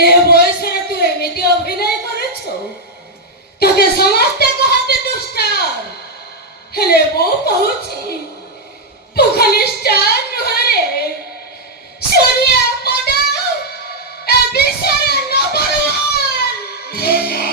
ଏ ବୟସରେ ତୁ ଏମିତି ଅଭିନୟ କରୁଛୁ? ତୋତେ ସମସ୍ତେ କହନ୍ତି ଦୁଷ୍ଟ, ହେଲେ ବୋଉ କହୁଛି ତୁ ଖାଲି ଷ୍ଟାର ନୁହେଁ ରେ, ସୂର୍ୟା ପଣ୍ଡା ଏ ବିଶ୍ୱର ନମ୍ବର 1।